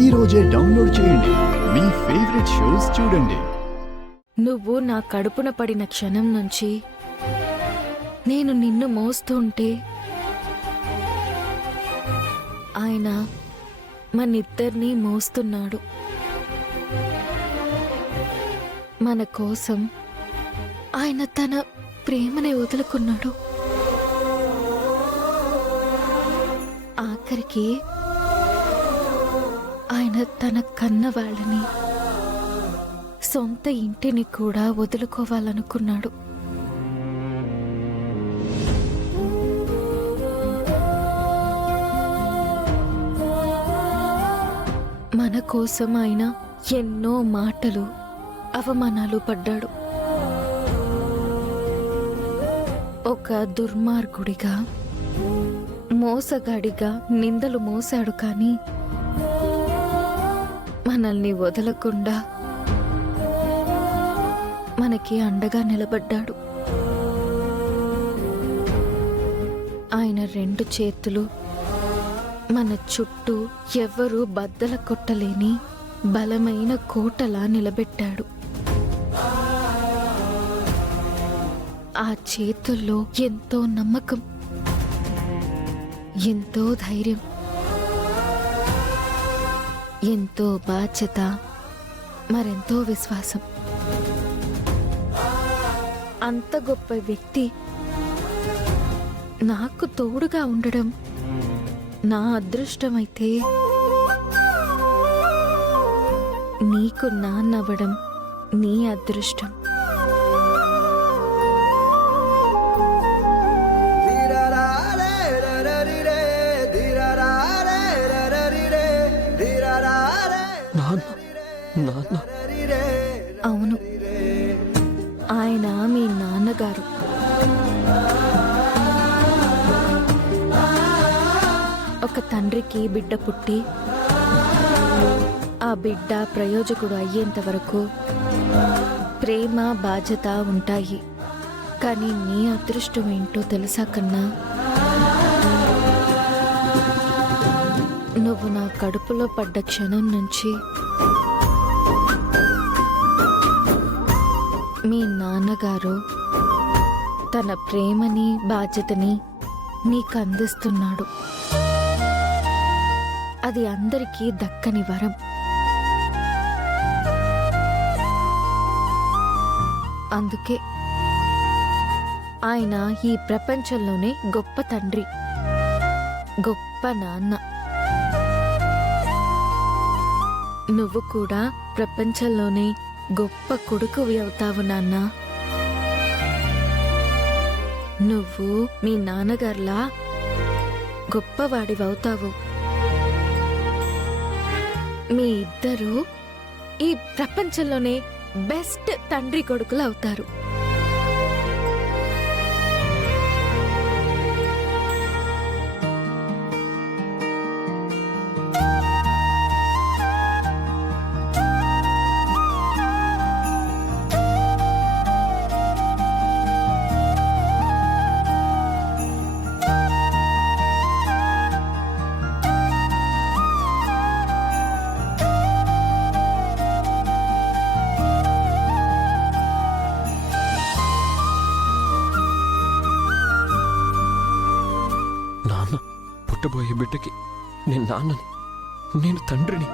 ఈ రోజే డౌన్లోడ్ చేయండి. మీ ఫేవరెట్ షోస్ చూడండి. నువ్వు నా కడుపున పడిన క్షణం నుంచి నేను నిన్ను మోస్తూ ఉంటే ఆయన మనిద్దరినీ మోస్తున్నాడు. మన కోసం ఆయన తన ప్రేమనే వదులుకున్నాడు. ఆఖరికి ఆయన తన కన్న వాళ్ళని, సొంత ఇంటిని కూడా వదులుకోవాలనుకున్నాడు. మన కోసం ఆయన ఎన్నో మాటలు, అవమానాలు పడ్డాడు. ఒక దుర్మార్గుడిగా, మోసగాడిగా నిందలు మోసాడు. కానీ మనల్ని వదలకుండా మనకి అండగా నిలబడ్డాడు. ఆయన రెండు చేతులు మన చుట్టూ ఎవ్వరూ బద్దల కొట్టలేని బలమైన కోటలా నిలబెట్టాడు. ఆ చేతుల్లో ఎంతో నమ్మకం, ఎంతో ధైర్యం, ఎంతో బాధ్యత, మరెంతో విశ్వాసం. అంత గొప్ప వ్యక్తి నాకు తోడుగా ఉండడం నా అదృష్టమైతే, నీకు నాన్నవ్వడం నీ అదృష్టం. అవును, ఆయన మీ నాన్నగారు. ఒక తండ్రికి బిడ్డ పుట్టి ఆ బిడ్డ ప్రయోజకుడు అయ్యేంత వరకు ప్రేమ, బాధ్యత ఉంటాయి. కానీ నీ అదృష్టం ఏంటో తెలుసా కన్నా? నువ్వు నా కడుపులో పడ్డ క్షణం నుంచి మీ నాన్నగారు తన ప్రేమని, బాధ్యతని నీకు అందిస్తున్నాడు. అది అందరికీ దక్కని వరం. అందుకే ఆయన ఈ ప్రపంచంలోనే గొప్ప తండ్రి, గొప్ప నాన్న. నువ్వు కూడా ప్రపంచంలోనే గొప్ప కొడుకువి అవుతావు నాన్న. నువ్వు మీ నాన్నగారులా గొప్పవాడివవుతావు. మీ ఇద్దరూ ఈ ప్రపంచంలోనే బెస్ట్ తండ్రి కొడుకులు అవుతారు. పుట్టబోయే బిడ్డకి నేను నాన్నని, నేను తండ్రిని.